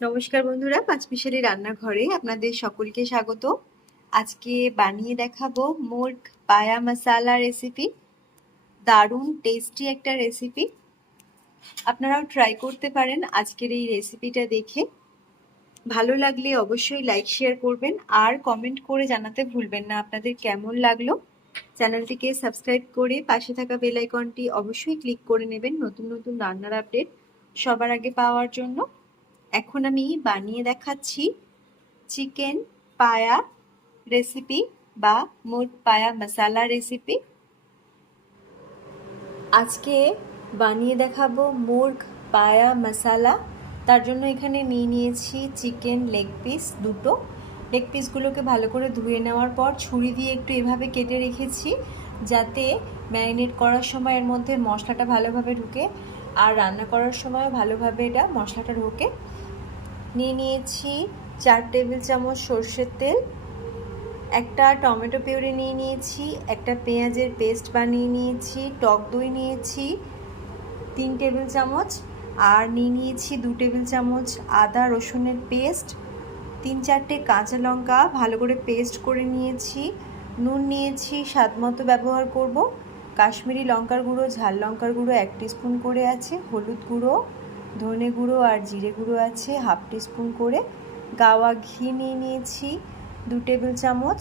নমস্কার বন্ধুরা পাঁচ মিশালি রান্নাঘরে আপনাদের সকলকে স্বাগত। আজকে বানিয়ে দেখাবো মুর্গ পায়া মশালা রেসিপি দারুণ টেস্টি একটা রেসিপি আপনারাও ট্রাই করতে পারেন আজকের এই রেসিপিটা দেখে। ভালো লাগলে অবশ্যই লাইক শেয়ার করবেন আর কমেন্ট করে জানাতে ভুলবেন না। আপনাদের কেমন লাগল? চ্যানেলটিকে সাবস্ক্রাইব করে পাশে থাকা বেল আইকনটি অবশ্যই ক্লিক করে নেবেন নতুন নতুন রান্নার আপডেট সবার আগে পাওয়ার জন্য। এখন আমি বানিয়ে দেখাচ্ছি চিকেন পায়া রেসিপি বা মুরগ পায়া মশালা রেসিপি আজকে বানিয়ে দেখাবো মুরগ পায়া মশালা তার জন্য এখানে নিয়ে নিয়েছি চিকেন লেগ পিস দুটো। লেগ পিসগুলোকে ভালো করে ধুয়ে নেওয়ার পর ছুরি দিয়ে একটু এভাবে কেটে রেখেছি যাতে ম্যারিনেট করার সময় এর মধ্যে মশলাটা ভালোভাবে ঢুকে আর রান্না করার সময় ভালোভাবে এটা মশলাটা ঢোকে। নিয়ে নিয়েছি চার টেবিল চামচ সর্ষের তেল, একটা টমেটো পিউরি নিয়ে নিয়েছি, একটা পেঁয়াজের পেস্ট বানিয়ে নিয়েছি, টক দই নিয়েছি, তিন টেবিল চামচ, আর নিয়ে নিয়েছি দু টেবিল চামচ আদা রসুনের পেস্ট, তিন চারটে কাঁচা লঙ্কা ভালো করে পেস্ট করে নিয়েছি, নুন নিয়েছি, স্বাদ মতো ব্যবহার করব, কাশ্মীরি লঙ্কার গুঁড়ো, ঝাল লঙ্কার গুঁড়ো এক স্পুন করে আছে, হলুদ গুঁড়ো ধনে গুঁড়ো আর জিরে গুঁড়ো আছে, হাফ স্পুন করে। গাওয়া ঘি নিয়ে নিয়েছি, দু টেবিল চামচ।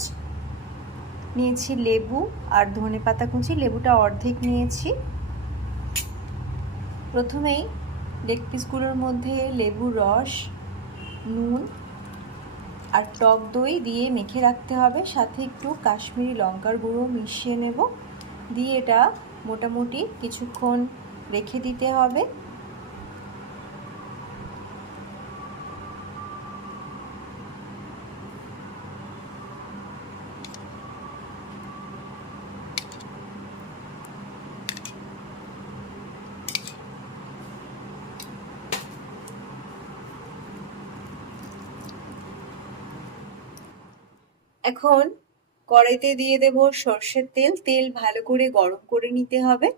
নিয়েছি লেবু আর ধনে পাতা কুচি, লেবুটা অর্ধেক নিয়েছি। প্রথমেই লেগ পিসগুলোর মধ্যে লেবুর রস, নুন আর টক দই দিয়ে মেখে রাখতে হবে। সাথে একটু কাশ্মীরি লঙ্কার গুঁড়ো মিশিয়ে নেব। দিয়ে এটা মোটামুটি কিছুক্ষণ রেখে দিতে হবে। এখন কড়াইতে দিয়ে দেব সর্ষের তেল। তেল ভালো করে গরম করে নিতে হবে।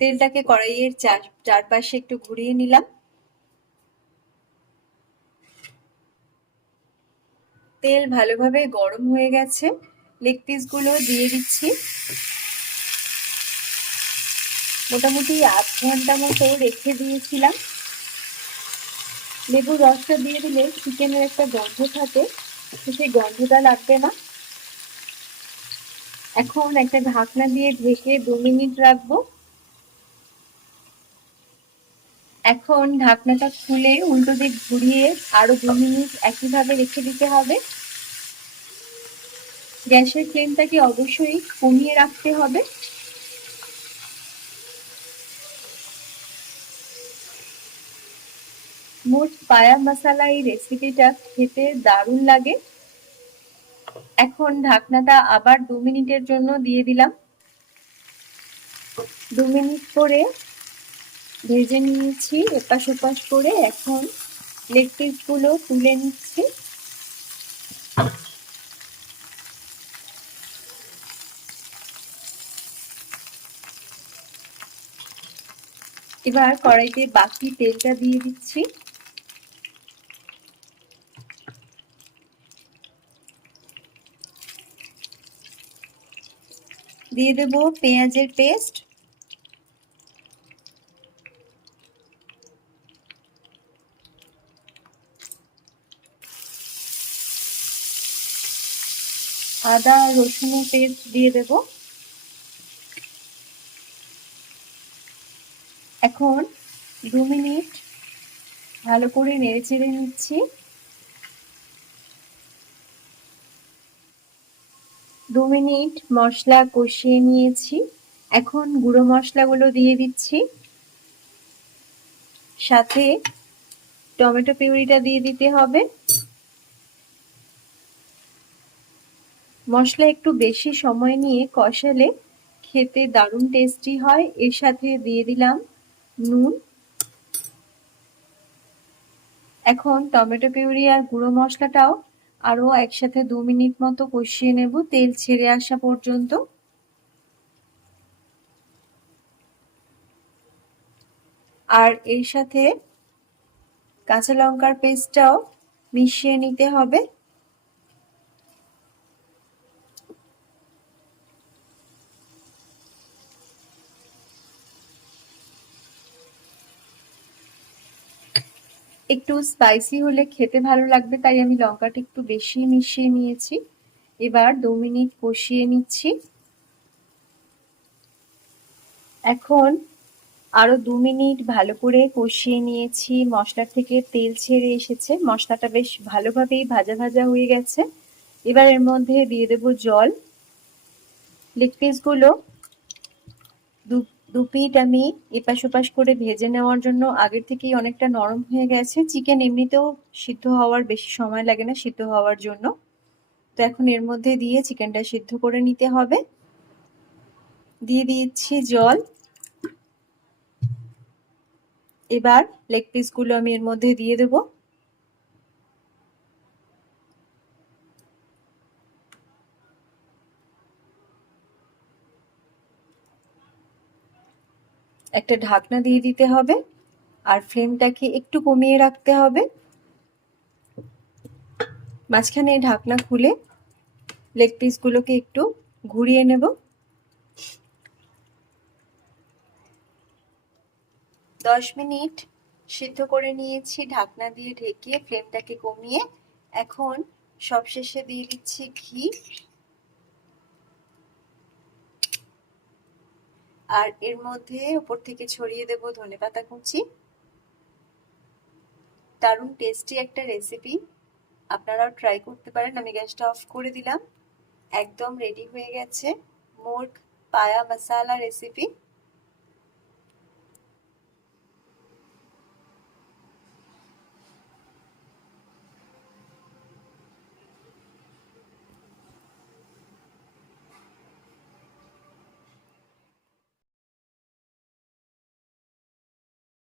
তেলটাকে কড়াইয়ের চার, চারপাশে একটু ঘুরিয়ে নিলাম। তেল ভালোভাবে গরম হয়ে গেছে। লেগ পিসগুলো দিয়ে দিচ্ছি। মোটামুটি আধ ঘণ্টা মতো রেখে দিয়েছিলাম। লেবুর রসটা দিয়ে দিলে চিকেনের একটা গন্ধ থাকে, তো সেই গন্ধটা লাগবে না। এখন একটা ঢাকনা দিয়ে ঢেকে দু মিনিট রাখব। এখন ঢাকনাটা খুলে উল্টো দিক ঘুরিয়ে আরও দু মিনিট একইভাবে রেখে দিতে হবে। গ্যাসের ফ্লেমটাকে অবশ্যই কমিয়ে রাখতে হবে। মোট পায়া মশালা এই রেসিপিটা খেতে দারুণ লাগে। এখন ঢাকনাটা আবার দু মিনিটের জন্য দিয়ে দিলাম। দু মিনিট করে ভেজে নিয়েছি, এপাশ ওপাশ করে এখন লেগ পিসগুলো তুলে নিচ্ছি। এবার কড়াইতে বাকি তেলটা দিয়ে দিচ্ছি। দিয়ে দেব পেঁয়াজের পেস্ট। আদা রসুনের পেস্ট দিয়ে দেব। এখন দু মিনিট ভালো করে নেড়ে চেড়ে নিচ্ছি। দু মিনিট মশলা কষিয়ে নিয়েছি। এখন গুঁড়ো মশলাগুলো দিয়ে দিচ্ছি। সাথে টমেটো পিউরিটা দিয়ে দিতে হবে। মশলা একটু বেশি সময় নিয়ে কষালে খেতে দারুণ টেস্টি হয়। এর সাথে দিয়ে দিলাম নুন। এখন টমেটো পিউরি আর গুঁড়ো মশলাটাও আরও একসাথে দু মিনিট মতো কষিয়ে নেব, তেল ছেড়ে আসা পর্যন্ত। আর এর সাথে কাঁচা লঙ্কার পেস্টটাও মিশিয়ে নিতে হবে। একটু স্পাইসি হলে খেতে ভালো লাগবে, তাই আমি লঙ্কাটা একটু বেশি মিশিয়ে নিয়েছি। এবার দু মিনিট কষিয়ে নিচ্ছি। এখন আরও দু মিনিট ভালো করে কষিয়ে নিয়েছি। মশলার থেকে তেল ছেড়ে এসেছে। মশলাটা বেশ ভালোভাবেই ভাজা ভাজা হয়ে গেছে। এবার এর মধ্যে দিয়ে দেব জল। লেগ পিসগুলো দু দু পিট আমি এপাশ ওপাশ করে ভেজে নেওয়ার জন্য আগের থেকেই অনেকটা নরম হয়ে গেছে। চিকেন এমনিতেও সিদ্ধ হওয়ার বেশি সময় লাগে না সিদ্ধ হওয়ার জন্য। তো এখন এর মধ্যে দিয়ে চিকেনটা সিদ্ধ করে নিতে হবে। দিয়ে দিচ্ছি জল। এবার লেগ পিসগুলো আমি এর মধ্যে দিয়ে দেব। একটা ঢাকনা দিয়ে দিতে হবে আর ফ্লেমটাকে একটু কমিয়ে রাখতে হবে। মাঝখানে ঢাকনা খুলে লেগ পিসগুলোকে একটু ঘুরিয়ে নেব। দশ মিনিট সিদ্ধ করে নিয়েছি, ঢাকনা দিয়ে ঢেকে ফ্লেমটাকে কমিয়ে। এখন সবশেষে দিয়ে দিচ্ছি ঘি। আর এর মধ্যে উপর থেকে ছড়িয়ে দেব ধনে পাতা কুচি। দারুণ টেস্টি একটা রেসিপি আপনারাও ট্রাই করতে পারেন। আমি গ্যাসটা অফ করে দিলাম। একদম রেডি হয়ে গেছে। মোর্গ পায়া মশালা রেসিপি